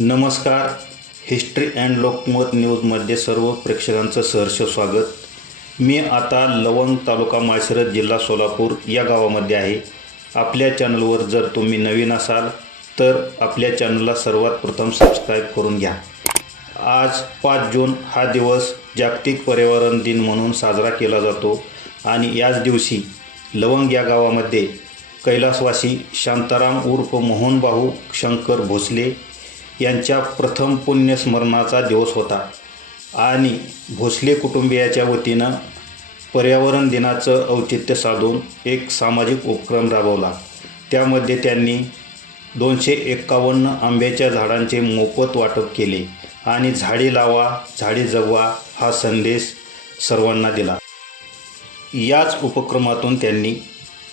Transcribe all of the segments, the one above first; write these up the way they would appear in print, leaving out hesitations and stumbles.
नमस्कार. History and Lokmat न्यूजमध्ये सर्व प्रेक्षकांचं सहर्ष स्वागत. मी आता लवंग तालुका माळशिरस जिल्हा सोलापूर या गावामध्ये आहे. आपल्या चॅनलवर जर तुम्ही नवीन असाल तर आपल्या चॅनलला सर्वात प्रथम सबस्क्राईब करून घ्या. आज 5 जून हा दिवस जागतिक पर्यावरण दिन म्हणून साजरा केला जातो आणि याच दिवशी लवंग या गावामध्ये कैलासवासी शांताराम उर्फ मोहनभाऊ शंकर भोसले यांच्या प्रथम पुण्यस्मरणाचा दिवस होता आणि भोसले कुटुंबियाच्या वतीनं पर्यावरण दिनाचं औचित्य साधून एक सामाजिक उपक्रम राबवला. त्यामध्ये त्यांनी 251 आंब्याच्या झाडांचे मोफत वाटप केले आणि झाडे लावा झाडे जगवा हा संदेश सर्वांना दिला. याच उपक्रमातून त्यांनी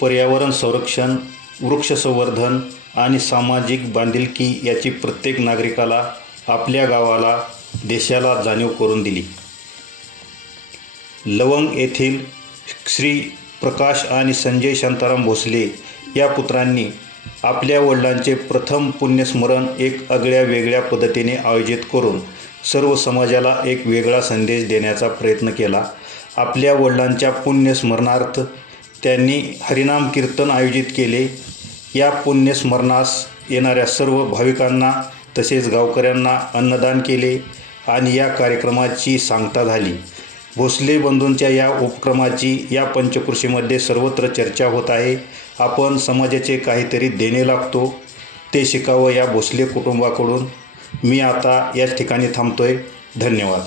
पर्यावरण संरक्षण, वृक्ष संवर्धन आणि सामाजिक बांधिलकी याची प्रत्येक नागरिकाला, आपल्या गावाला, देशाला जाणीव करून दिली. लवंग येथील श्री प्रकाश आणि संजय शांताराम भोसले या पुत्रांनी आपल्या वडिलांचे प्रथम पुण्यस्मरण एक आगळ्या वेगळ्या पद्धतीने आयोजित करून सर्व समाजाला एक वेगळा संदेश देण्याचा प्रयत्न केला. आपल्या वडिलांच्या पुण्यस्मरणार्थ त्यांनी हरिनाम कीर्तन आयोजित केले. या पुण्यस्मरणास येणाऱ्या सर्व भाविकांना तसेच गावकऱ्यांना अन्नदान केले आणि या कार्यक्रमाची सांगता झाली. भोसले बंधूंच्या या उपक्रमाची या पंचक्रोशीमध्ये सर्वत्र चर्चा होत आहे. आपण समाजाचे काहीतरी देणे लागतो ते शिकावं या भोसले कुटुंबाकडून. मी आता याच ठिकाणी थांबतोय. धन्यवाद.